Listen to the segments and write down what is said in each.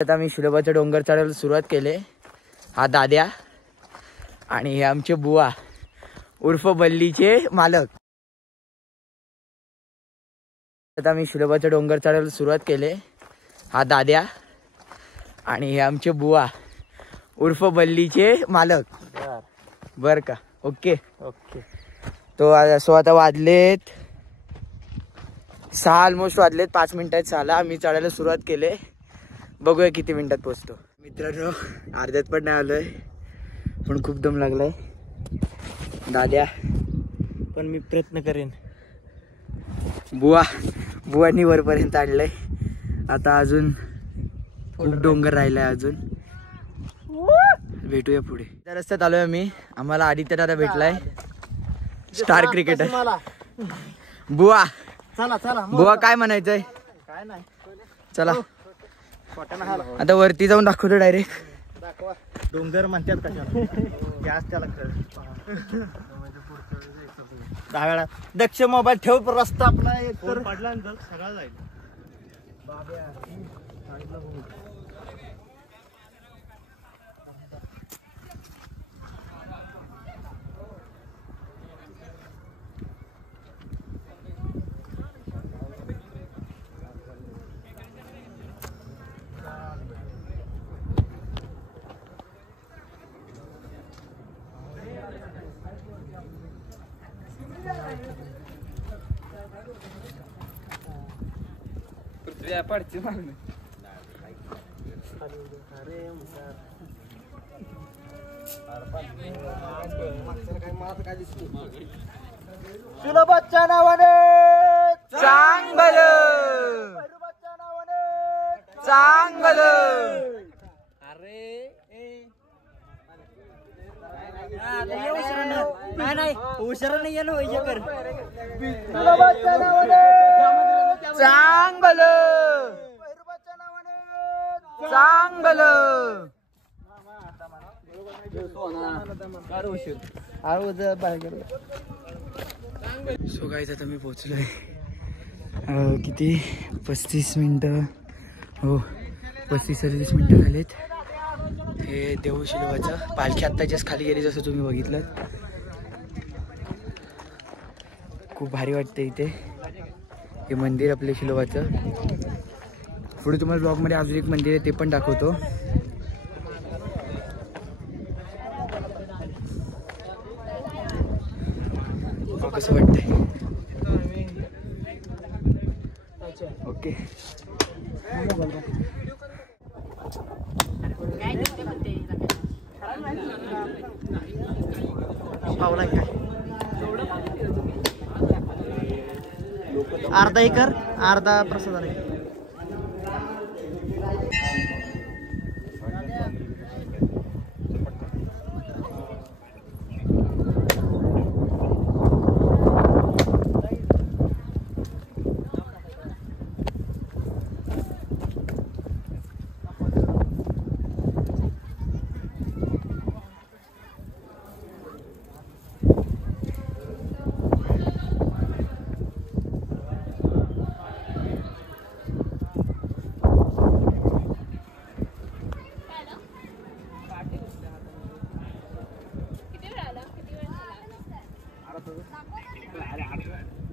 आता मी शिलोबाचा डोंगर चढायला सुरुवात केले। हा दाद्या आणि हे आमचे बुवा उर्फ बल्लीचे मालक। आता मी शिलोबाचा डोंगर चढायला सुरुवात केले। हा दाद्या आणि हे आमचे बुवा उर्फ बल्लीचे मालक। बर का? Okay okay. तो आता वाजलेत 6, ऑलमोस्ट वाजलेत 5 मिनिटात 6ला आम्ही चढायला सुरुवात केले। बघूया किती मिनिटात पोहोचतो। मित्रांनो अर्ध्यात पण नाही आलोय, पण खूप दम लागलाय। दाद्या पण मी प्रयत्न करेन। बुवानी वरपर्यंत आणलंय। आता अजून खूप डोंगर राहिलाय अजून। भेटूया पुढे। त्या रस्त्यात आलोय आम्ही। आम्हाला आदित्य दादा भेटलाय, स्टार क्रिकेटर। बुवा चला चला बुवा काय म्हणायचंय? काय नाही चला आता वरती जाऊन दाखवतो डायरेक्ट। दाखवा डोंगर म्हणतात कशाला, गॅस त्याला डाव्याला दक्ष मोबाईल ठेव, रस्ता आपला एक तर पडला ना सगळा जाईल। पडची मागणी शिलोबाच्या नावाने चांग भलं, भैरोबाच्या नावाने चांग भलं। अरे नाही हुशार नाही येणं वैज कर। शिलोबाच्या नावाने चांग भलं, भैरोबाच्या नावाने चांग भलं। सो गाइस आता मी पोहोचलोय। किती 35 मिनिटं, हो 35-36 मिनिटं झालेत। हे देहू शिलोबाचं पालखी आत्ताच्याच खाली गेली, जसं तुम्ही बघितलं। खूप भारी वाटतं इथे। हे मंदिर आपले शिलोबाचं। पुढे तुम्हाला ब्लॉगमध्ये अजून एक मंदिर आहे, ते पण दाखवतो। कसं वाटतंय? ओके अर्धा एकर अर्धा प्रसाद आहे।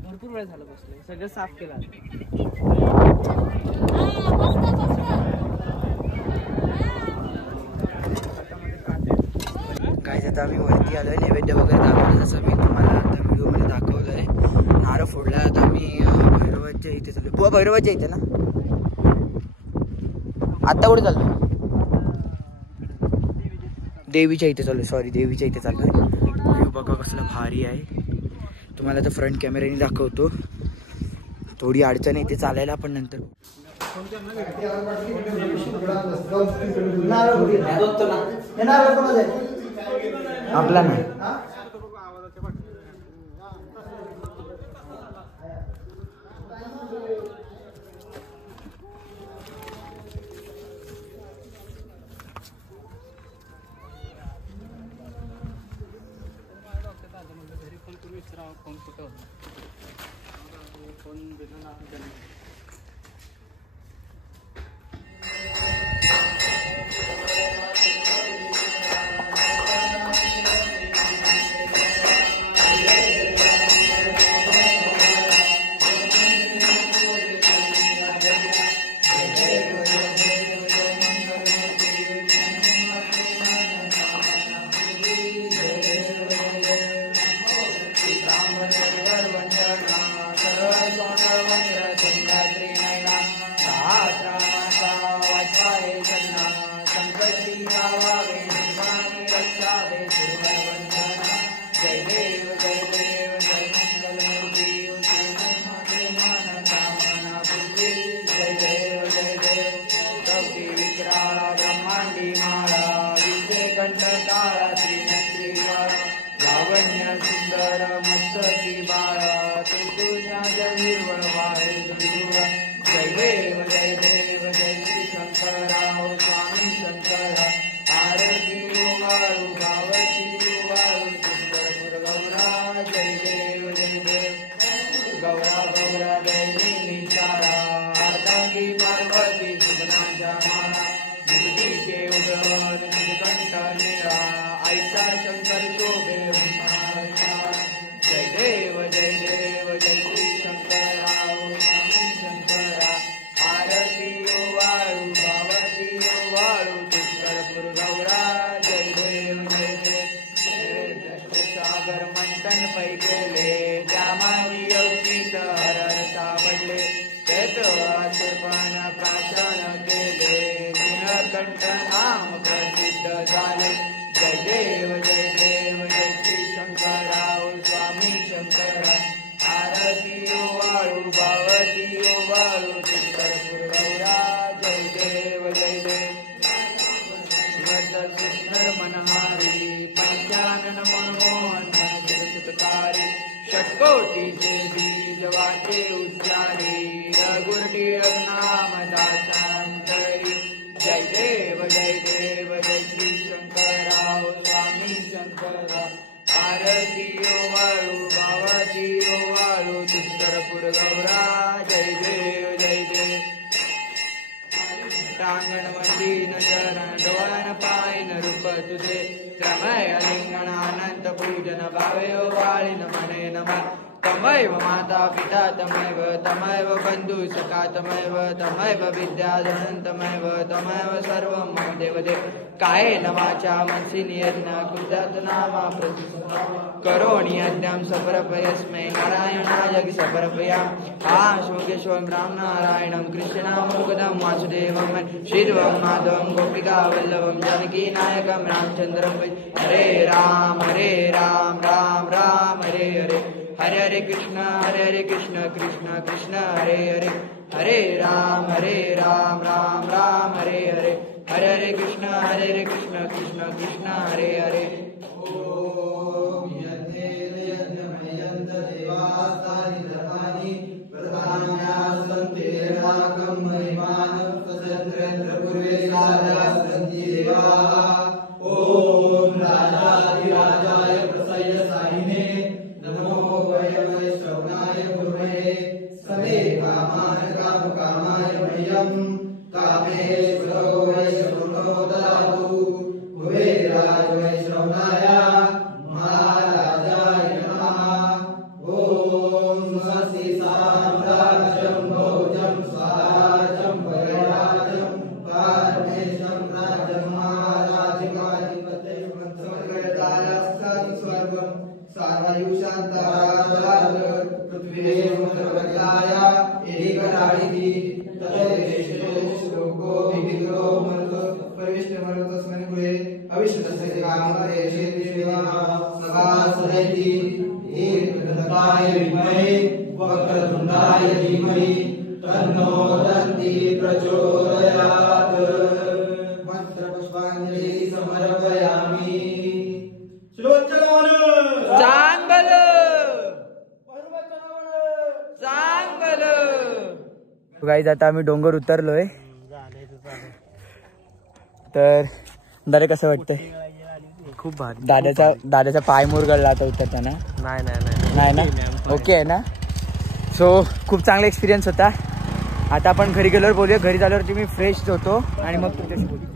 भरपूर वेळ झाला बसलोय, सगळं साफ केलं। गाइस आता आम्ही वरती आलोय, नैवेद्य वगैरे दाखवलं जसं मी तुम्हाला आता व्हिडिओमध्ये दाखवलंय। नारळ फोडला। आता आम्ही भैरवाच्या इथे चाललोय। बुवा भैरवाच्या इथे ना? आता कुठे चाललोय? देवीच्या इथे चाललोय, सॉरी देवीच्या इथे चाललोय। व्ह्यू बघा कसला भारी आहे। तुम्हाला तर फ्रंट कॅमेऱ्याने दाखवतो। थोडी अडचण येते चालायला, पण नंतर आपला नाही। फोन कुठं होता? फोन भेटून आपण सहस्राळा ब्रह्मांडी माळा विद्ये कंठ काळा त्रिनेत्री काळा लावण्य सुंदर मस्तकी बाळा ते तुझ्या हिरवळ वाळे दुर्गुळा जय देव जय देव जय श्री शंकराव स्वामी शंकरा आरती वाळू गावती वाळू सुंदरपूर गौरा जय देव गौरा गौरा दैनी चाळा अर्धांगी पार्वती सुगनाच्या माळा बुद्धीचे उडण कंठ निळा ऐसा शंकर शोभे जय देव जय श्री शंकराव स्वामी शंकरा आरती वाळू गावती वाळू सुंदरपूर गौरा जय देव सागर मंथन पै केले त्यामानी योगीत हरण सापडले त्यात असुरपण प्राशन केले निळकंठ नाम प्रसिद्ध झाले जय देव जय श्री शंकराव स्वामी शंकरा आरती वाळू गावती वाळू सुंदरपूर गौरा जय देव सुंदर मनहारी पंचानन मनमोहन सुतकारी षटकोटीचे बीज वाटे उच्चारी रघुर्टी नाम दासांतरी जय देव जय श्री शंकराव स्वामी शंकरा आरती वाळू गावती वाळू सुंदरपूर गौरा जय देव टांगण मंदिर चरण डोळण पायन रूप तुझे क्रमय लिंगण अनंत पूजन भावे वाळीन मने नम तमैव माता पिता तमैव बंधु सखा तमैव विद्याधनं तमैव सर्वं मम देवदेव कायेन वाचा मनसी यज्ञ कृतात् नामा करोणि यज्ञं समर्पयस्मै नारायणाय समर्पयामि आशोकेश्वरं रामनारायणं कृष्णमोगदं वासुदेवं श्रीर्वं माधवं गोपिकावल्लभं जानकीनायकं रामचन्द्रं हरे राम राम राम हरे हरे हरे हरे कृष्ण कृष्ण कृष्ण हरे हरे हरे राम राम राम हरे हरे हरे हरे कृष्ण कृष्ण कृष्ण हरे हरे ओम यज्ञमयंत देवास्तानि धर्माणि प्रधान्यासन्ति देवाकं महिमानं तदन्त्र पूर्वे साधासन्ति देवाः ओम राजाधिराजाय प्रसय्य साहिने नमो वै श्रवणाय गुरुवे समे कामाय कामकामाय मह्यं कामेश्वरो वै श्रवणो ददातु कुबेराय वै श्रवणाय महाराजाय नमः ओम स्वस्ति साम्राज्यं भोजं स्वराज्यं वैराज्यं परमेशं राज्यं महाराजकाधिपत्यं समग्रतायास्तं स्वर्गं सार्वयुषान्तराज पृथ्वीर्मुद्रवृत्ताय एकराळिति तदेशेषो विविधो मरुतो परिविष्टमरुतस्मिन् कुले अविष्टस्य कामदेशे देवाः सदा सदैति एकदन्ताय विद्महे वक्रतुण्डाय धीमहि तन्नो दन्ति प्रचोदयात् मंत्रपुष्पाञ्जलि समर्पयामि गाईज आता आम्ही डोंगर उतरलोय तर दादा कसं वाटतंय खूप भारी दादाचा पाय मुरगळला आता उतरताना नाही ना ओके आहे ना सो खूप चांगला एक्सपिरियन्स होता आता आपण घरी गेल्यावर बोलूया घरी झाल्यावरती मी फ्रेश होतो आणि मग तुमच्याशी बोलू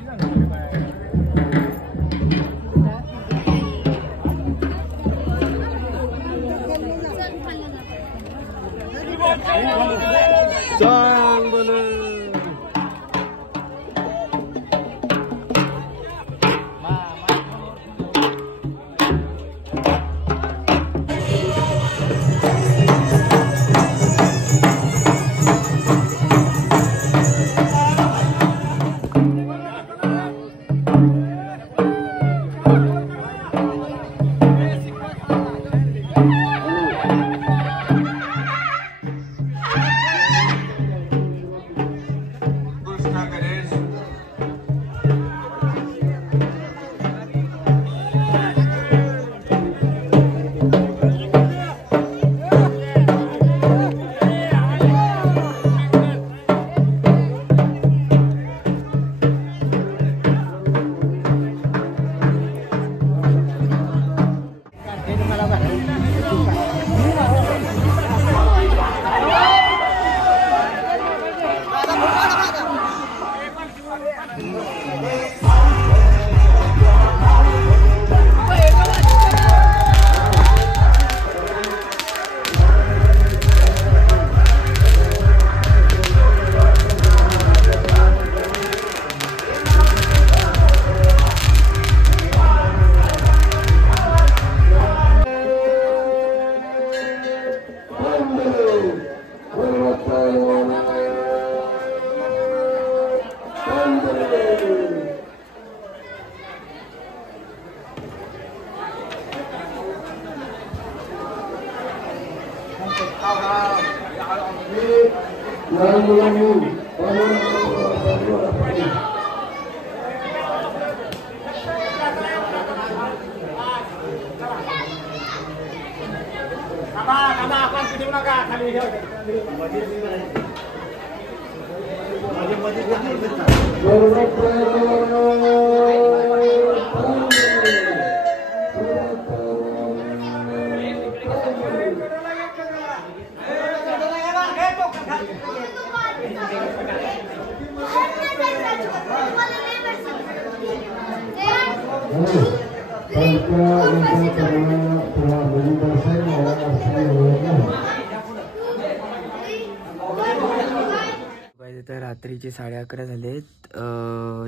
तर रात्रीचे 11:30 झालेत.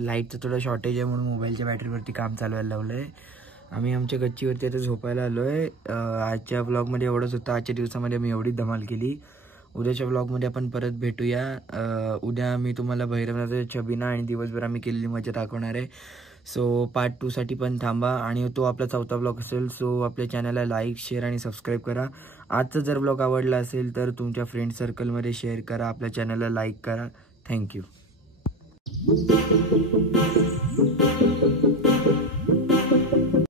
लाईटचं थोडं शॉर्टेज आहे म्हणून मोबाईलच्या बॅटरीवरती काम चालवायला लावलं आहे. आम्ही आमच्या गच्चीवरती आता झोपायला आलो आहे. आजच्या व्लॉगमध्ये एवढंच होतं. आजच्या दिवसामध्ये मी एवढी धमाल केली. उद्याच्या व्लॉगमध्ये आपण परत भेटूया. उद्या मी तुम्हाला भैरवनाथाच्या छबिना आणि दिवसभर आम्ही केलेली मजा दाखवणार आहे. सो पार्ट 2 साठी पण थांबा. आणि तो आपला 4था व्लॉग असेल. सो आपल्या चॅनलला लाईक, शेअर आणि सबस्क्राईब करा. आजचा जर व्लॉग आवडला असेल तर तुमच्या फ्रेंड सर्कलमध्ये शेअर करा. आपल्या चॅनलला लाईक करा. थँक्यू.